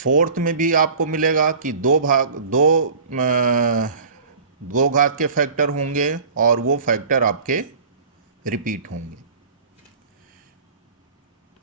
Fourth में भी आपको मिलेगा कि दो घात के फैक्टर होंगे और वो फैक्टर आपके रिपीट होंगे।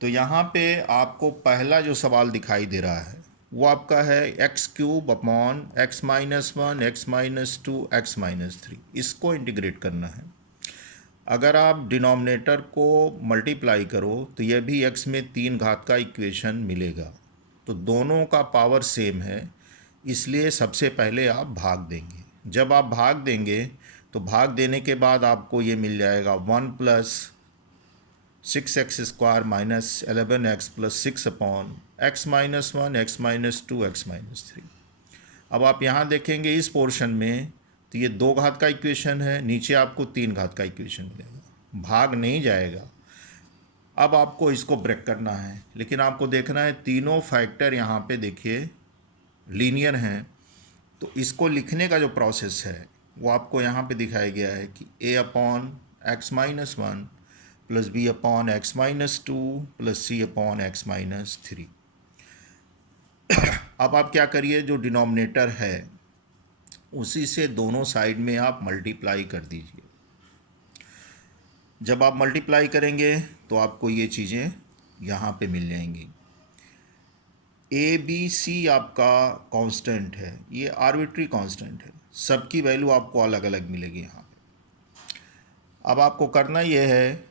तो यहाँ पे आपको पहला जो सवाल दिखाई दे रहा है वो आपका है x cube upon x minus one x minus to x minus three. इसको इंटीग्रेट करना है। अगर आप डिनोमिनेटर को मल्टीप्लाई करो तो यह भी x में 3 घात का इक्वेशन मिलेगा। तो दोनों का पावर सेम है, इसलिए सबसे पहले आप भाग देंगे। जब आप भाग देंगे तो भाग देने के बाद आपको ये मिल जाएगा 1 plus 6x² minus 11x plus 6 upon x minus one x minus to x minus three. अब आप यहाँ देखेंगे इस पोर्शन में तो ये 2 घात का इक्वेशन है, नीचे आपको 3 घात का इक्वेशन मिलेगा, भाग नहीं जाएगा। अब आपको इसको ब्रेक करना है, लेकिन आपको देखना है तीनों फैक्टर यहाँ पे देखिए लीनियर हैं। तो इसको लिखने का जो प्रोसेस है वो आपको यहाँ पे दिखाया गया है कि a upon x minus one plus b upon x minus two plus c upon x minus three. अब आप क्या करिए, जो डिनोमिनेटर है उसी से दोनों साइड में आप मल्टीप्लाई कर दीजिए। जब आप मल्टीप्लाई करेंगे तो आपको ये चीज़ें यहाँ पे मिल जाएंगी। ए बी सी आपका कांस्टेंट है, ये आर्बिट्री कांस्टेंट है, सबकी वैल्यू आपको अलग अलग मिलेगी यहाँ पे। अब आपको करना ये है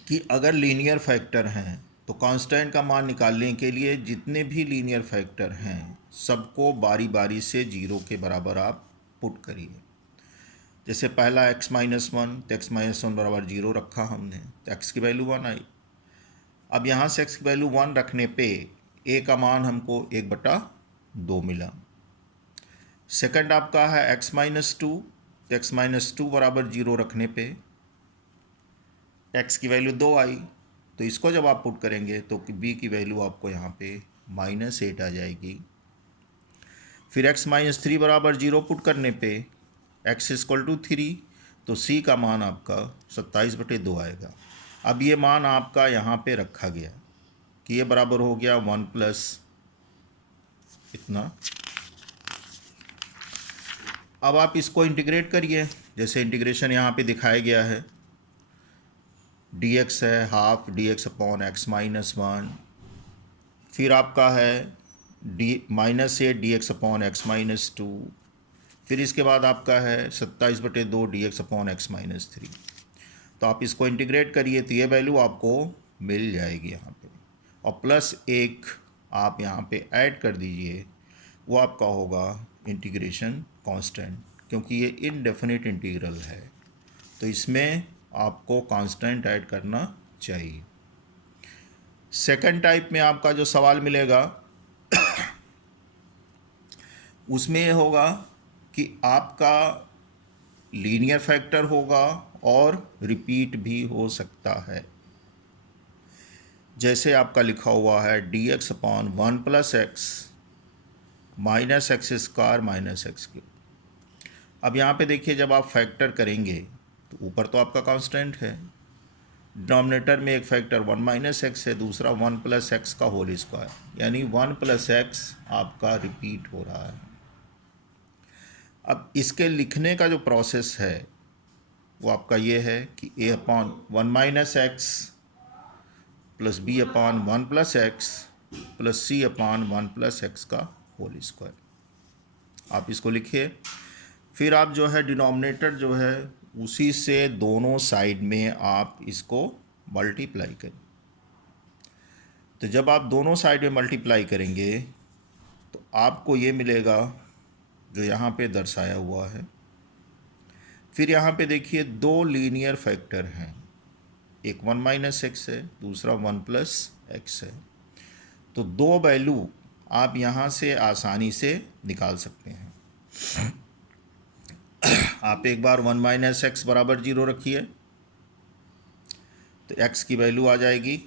कि अगर लीनियर फैक्टर हैं तो कांस्टेंट का मान निकालने के लिए जितने भी लीनियर फैक्टर हैं सबको बारी बारी से जीरो के बराबर आप पुट करिए। जैसे पहला x माइनस वन, तो x माइनस वन बराबर जीरो रखा हमने, तो x की वैल्यू 1 आई। अब यहाँ से x की वैल्यू 1 रखने पे a का मान हमको 1/2 मिला। सेकंड आपका है x माइनस टू, तो x माइनस टू बराबर जीरो रखने पे x की वैल्यू 2 आई। तो इसको जब आप पुट करेंगे तो b की वैल्यू आपको यहाँ पे -8 आ जाएगी। फिर x माइनस थ्री बराबर जीरो पुट करने पे x इक्वल टू 3, तो c का मान आपका 27/2 आएगा। अब ये मान आपका यहाँ पे रखा गया कि ये बराबर हो गया 1 प्लस इतना। अब आप इसको इंटीग्रेट करिए, जैसे इंटीग्रेशन यहाँ पे दिखाया गया है। dx है half dx upon x minus one, फिर आपका है -8 dx upon x minus to, फिर इसके बाद आपका है 27/2 dx upon x minus three. तो आप इसको इंटीग्रेट करिए तो ये वैल्यू आपको मिल जाएगी यहाँ पे, और प्लस एक आप यहाँ पे ऐड कर दीजिए, वो आपका होगा इंटीग्रेशन कांस्टेंट, क्योंकि ये इनडेफिनिट इंटीग्रल है तो इसमें आपको कांस्टेंट ऐड करना चाहिए। सेकंड टाइप में आपका जो सवाल मिलेगा उसमें ये होगा कि आपका लीनियर फैक्टर होगा और रिपीट भी हो सकता है। जैसे आपका लिखा हुआ है dx upon 1 plus x minus x square minus x cube. अब यहाँ पे देखिए जब आप फैक्टर करेंगे तो ऊपर तो आपका कांस्टेंट है, डिनोमिनेटर में एक फैक्टर 1 माइनस एक्स है, दूसरा 1 प्लस एक्स का होल स्क्वायर, यानी 1 प्लस एक्स आपका रिपीट हो रहा है। अब इसके लिखने का जो प्रोसेस है वो आपका ये है कि a upon 1 minus x plus b upon 1 plus x plus c upon 1 plus x का होल स्क्वायर। आप इसको लिखिए। फिर आप जो है डिनोमिनेटर जो है उसी से दोनों साइड में आप इसको मल्टीप्लाई करें। तो जब आप दोनों साइड में मल्टीप्लाई करेंगे तो आपको ये मिलेगा जो यहाँ पे दर्शाया हुआ है। फिर यहाँ पे देखिए दो लीनियर फैक्टर हैं, एक 1 माइनस एक्स है, दूसरा 1 प्लस एक्स है। तो दो वैल्यू आप यहाँ से आसानी से निकाल सकते हैं। आप एक बार 1 माइनस एक्स बराबर जीरो रखिए तो x की वैल्यू आ जाएगी,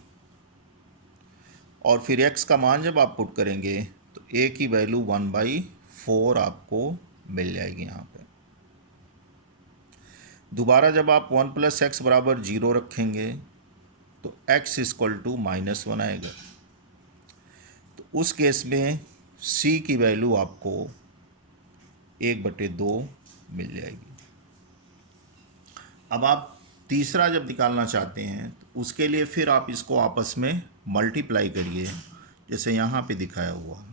और फिर x का मान जब आप पुट करेंगे तो a की वैल्यू 1/4 आपको मिल जाएगी। यहाँ पे दोबारा जब आप 1 प्लस एक्स बराबर जीरो रखेंगे तो x इक्वल टू -1 आएगा। तो उस केस में c की वैल्यू आपको 1/2 मिल जाएगी। अब आप तीसरा जब निकालना चाहते हैं तो उसके लिए फिर आप इसको आपस में मल्टीप्लाई करिए, जैसे यहाँ पे दिखाया हुआ है।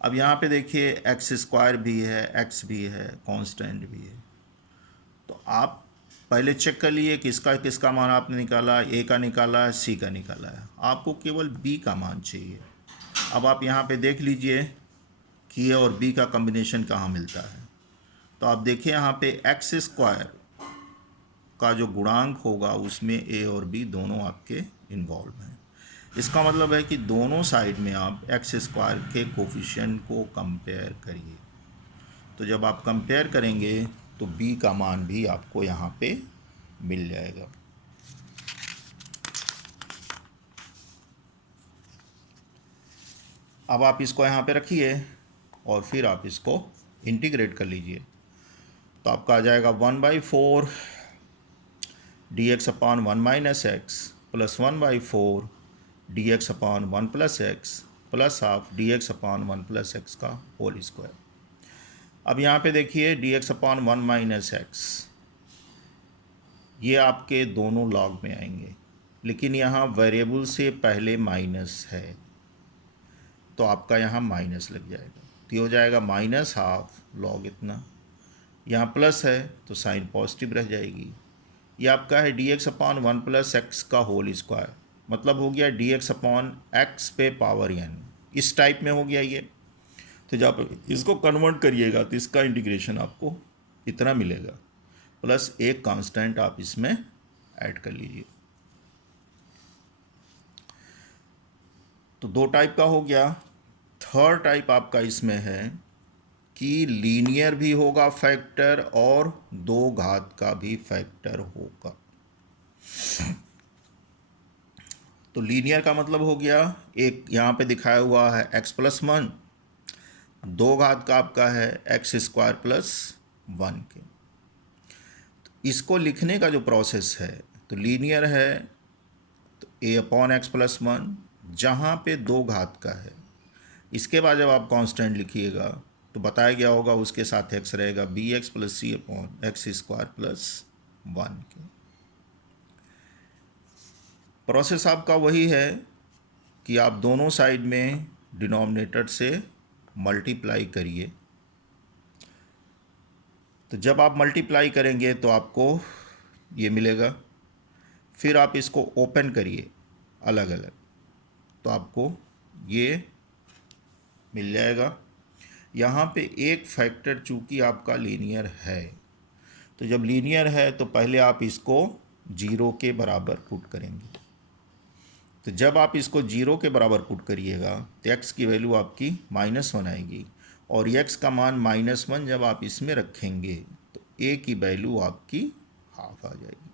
अब यहाँ पे देखिए x² भी है, x भी है, कांस्टेंट भी है। तो आप पहले चेक कर लिए किसका किसका मान आपने निकाला, a का निकाला है, c का निकाला है। आपको केवल b का मान चाहिए। अब आप यहाँ पे देख लीजिए कि a और b का कॉम्बिनेशन कहाँ मिलता है। तो आप देखिए यहाँ पे x² का जो गुणांक होगा उसमें a और b दोनों आपके इन्वॉल्व हैं। इसका मतलब है कि दोनों साइड में आप x² के कोफिशिएंट को कंपेयर करिए। तो जब आप कंपेयर करेंगे तो b का मान भी आपको यहाँ पे मिल जाएगा। अब आप इसको यहाँ पे रखिए और फिर आप इसको इंटीग्रेट कर लीजिए। तो आपका आ जाएगा 1/4 dx/1 - x plus 1/4 dx/1 + x plus half dx/1 + x का होल स्क्वायर। अब यहाँ पे देखिए dx/1 - x ये आपके दोनों लॉग में आएंगे, लेकिन यहाँ वेरिएबल से पहले माइनस है तो आपका यहाँ माइनस लग जाएगा। तो ये हो जाएगा -½ लॉग इतना। यहाँ प्लस है तो साइन पॉजिटिव रह जाएगी। ये आपका है dx/1 + x का होल स्क्वायर, मतलब हो गया dx/x पे पावर n, इस टाइप में हो गया ये। तो जब इसको कन्वर्ट करिएगा तो इसका इंटीग्रेशन आपको इतना मिलेगा, प्लस एक कांस्टेंट आप इसमें ऐड कर लीजिए। तो दो टाइप का हो गया। थर्ड टाइप आपका इसमें है कि लीनियर भी होगा फैक्टर और 2 घात का भी फैक्टर होगा। तो लीनियर का मतलब हो गया, एक यहाँ पे दिखाया हुआ है x+1, 2 घात का आपका है x² + 1 के। तो इसको लिखने का जो प्रोसेस है तो लीनियर है तो a/x+1 जहाँ पे 2 घात का है। इसके बाद जब आप कांस्टेंट लिखिएगा तो बताया गया होगा उसके साथ x रहेगा bx + c/x² + 1 के। प्रोसेस आपका वही है कि आप दोनों साइड में डिनोमिनेटर से मल्टीप्लाई करिए। तो जब आप मल्टीप्लाई करेंगे तो आपको ये मिलेगा। फिर आप इसको ओपन करिए अलग अलग तो आपको ये मिल जाएगा। यहाँ पे एक फैक्टर चूँकि आपका लीनियर है, तो जब लीनियर है तो पहले आप इसको 0 के बराबर पुट करेंगे। तो जब आप इसको 0 के बराबर पुट करिएगा तो x की वैल्यू आपकी -1 आएगी, और x का मान -1 जब आप इसमें रखेंगे तो a की वैल्यू आपकी ½ आ जाएगी।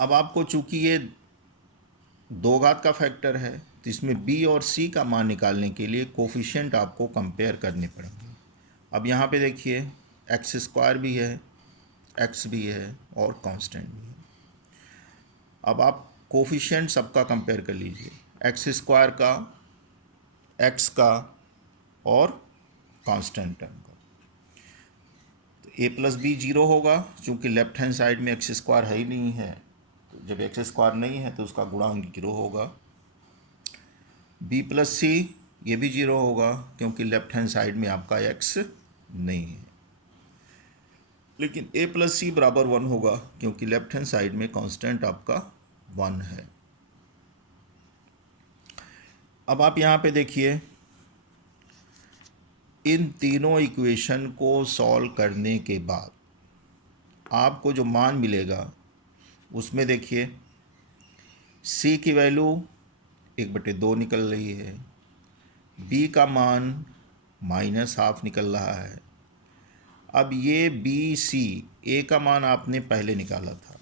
अब आपको चूँकि ये 2 घात का फैक्टर है तो इसमें b और c का मान निकालने के लिए कोफिशिएंट आपको कंपेयर करने पड़ेंगे। अब यहाँ पे देखिए x² भी है, x भी है और कांस्टेंट भी है। अब आप कोफिशिएंट सबका कंपेयर कर लीजिए, x² का, x का और कांस्टेंट टर्म का। तो a + b 0 होगा, चूँकि लेफ्ट हैंड साइड में x² है ही नहीं है, तो जब x² नहीं है तो उसका गुणांक 0 होगा। b + c ये भी 0 होगा क्योंकि लेफ्ट हैंड साइड में आपका x नहीं है। लेकिन a + c = 1 होगा क्योंकि लेफ्ट हैंड साइड में कांस्टेंट आपका 1 है। अब आप यहाँ पे देखिए इन तीनों इक्वेशन को सॉल्व करने के बाद आपको जो मान मिलेगा उसमें देखिए c की वैल्यू 1/2 निकल रही है, b का मान -½ निकल रहा है। अब ये b c a का मान आपने पहले निकाला था,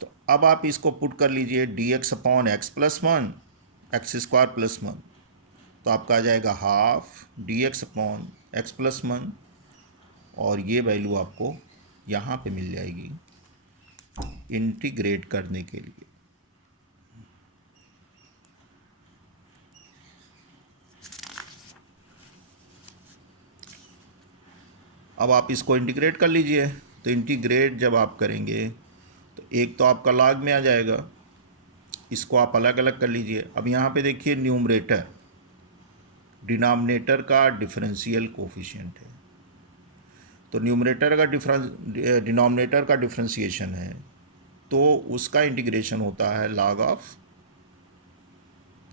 तो अब आप इसको पुट कर लीजिए dx/x + 1 x² + 1, तो आपका आ जाएगा ½ dx/x + 1, और ये वैल्यू आपको यहाँ पे मिल जाएगी इंटीग्रेट करने के लिए। अब आप इसको इंटीग्रेट कर लीजिए। तो इंटीग्रेट जब आप करेंगे तो एक तो आपका log में आ जाएगा, इसको आप अलग अलग कर लीजिए। अब यहाँ पे देखिए न्यूमरेटर डिनोमिनेटर का डिफरेंशियल कोफिशिएंट है, तो न्यूमरेटर का डिनोमिनेटर का डिफरेंशिएशन है तो उसका इंटीग्रेशन होता है log ऑफ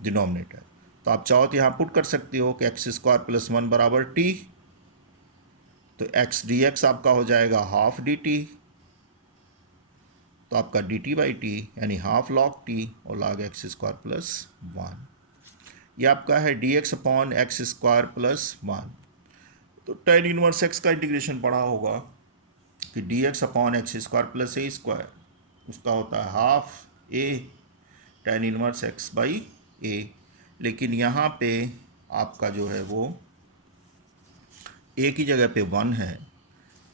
डिनोमिनेटर। तो आप चाहो तो यहाँ पुट कर सकते हो कि एक्स स्क्वायर प्लस 1 बराबर टी, तो एक्स डी एक्स आपका हो जाएगा हाफ डी टी, तो आपका डी टी बाई टी यानी हाफ लॉग टी और log एक्स स्क्वायर प्लस 1। ये आपका है d x upon x square plus 1। तो tan इनवर्स एक्स का इंटीग्रेशन पढ़ा होगा कि d x upon x square plus a square, उसका होता है half a tan inverse x by a. लेकिन यहाँ पे आपका जो है वो ए की जगह पे 1 है,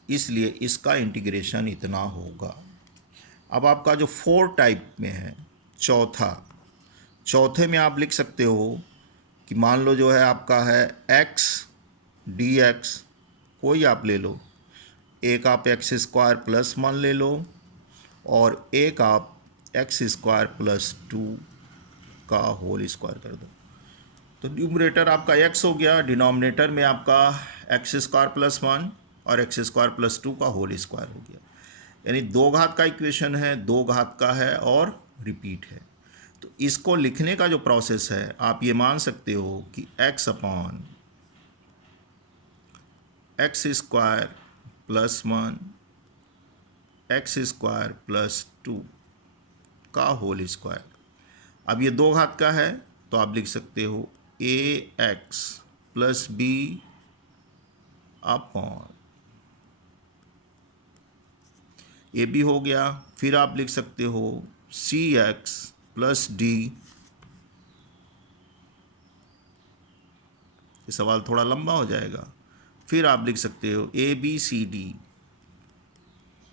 इसलिए इसका इंटीग्रेशन इतना होगा। अब आपका जो 4 टाइप में है, चौथे में आप लिख सकते हो कि मान लो जो है आपका है एक्स डी एक्स, कोई आप ले लो, एक आप एक्स स्क्वायर प्लस 1 ले लो और एक आप एक्स स्क्वायर प्लस 2 का होल स्क्वायर कर दो। तो न्यूमरेटर आपका x हो गया, डिनोमिनेटर में आपका एक्स स्क्वायर प्लस 1 और एक्स स्क्वायर प्लस 2 का होल स्क्वायर हो गया। यानी 2 घात का इक्वेशन है, 2 घात का है और रिपीट है। तो इसको लिखने का जो प्रोसेस है, आप ये मान सकते हो कि x upon x square plus 1 x square plus 2 का होल स्क्वायर। अब ये 2 घात का है तो आप लिख सकते हो ए एक्स प्लस बी अपॉन, ये भी हो गया। फिर आप लिख सकते हो सी एक्स प्लस डी, ये सवाल थोड़ा लंबा हो जाएगा। फिर आप लिख सकते हो a b c d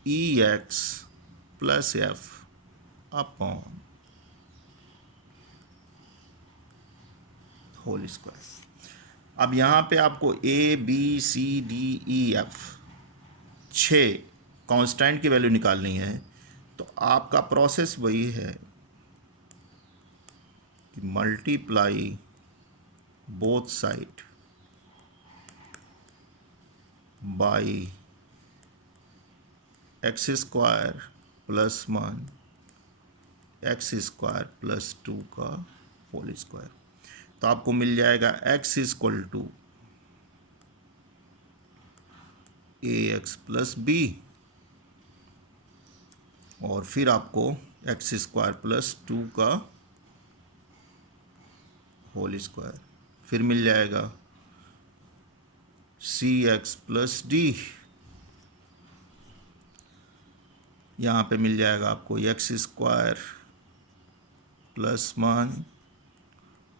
e x plus f upon whole square. अब यहाँ पे आपको a b c d e f 6 constant की वैल्यू निकालनी है। तो आपका प्रोसेस वही है कि multiply both side by x square plus 1 x square plus 2 का होल स्क्वायर। तो आपको मिल जाएगा x equal to a x plus b और फिर आपको एक्स स्क्वायर प्लस 2 का होल स्क्वायर, फिर मिल जाएगा सी एक्स प्लस डी, यहाँ पे मिल जाएगा आपको एक्स स्क्वायर प्लस 1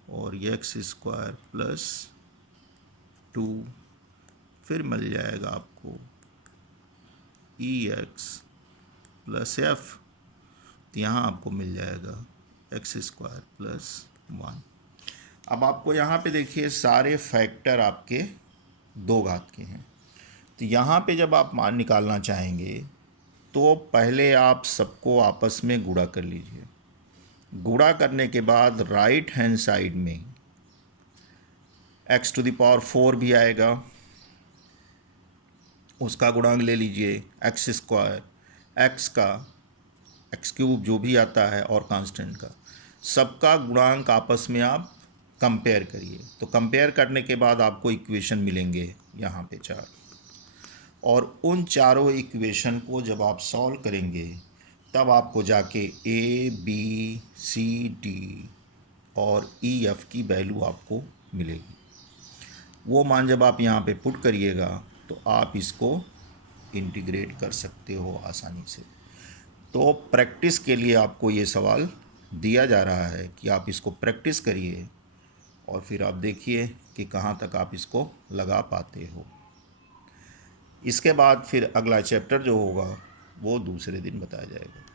और एक्स स्क्वायर प्लस 2, फिर मिल जाएगा आपको ई एक्स प्लस एफ, तो यहाँ आपको मिल जाएगा एक्स स्क्वायर प्लस 1। अब आपको यहाँ पे देखिए सारे फैक्टर आपके 2 घात के हैं। तो यहाँ पे जब आप मान निकालना चाहेंगे तो पहले आप सबको आपस में गुणा कर लीजिए। गुणा करने के बाद राइट हैंड साइड में x टू द पावर 4 भी आएगा, उसका गुणांक ले लीजिए, एक्स स्क्वायर, एक्स का एक्स क्यूब जो भी आता है और कांस्टेंट का, सबका गुणांक आपस में आप कंपेयर करिए। तो कंपेयर करने के बाद आपको इक्वेशन मिलेंगे यहाँ पे 4, और उन चारों इक्वेशन को जब आप सॉल्व करेंगे तब आपको जाके ए बी सी डी और ई एफ की वैल्यू आपको मिलेगी। वो मान जब आप यहाँ पे पुट करिएगा तो आप इसको इंटीग्रेट कर सकते हो आसानी से। तो प्रैक्टिस के लिए आपको ये सवाल दिया जा रहा है कि आप इसको प्रैक्टिस करिए और फिर आप देखिए कि कहाँ तक आप इसको लगा पाते हो। इसके बाद फिर अगला चैप्टर जो होगा वो दूसरे दिन बताया जाएगा।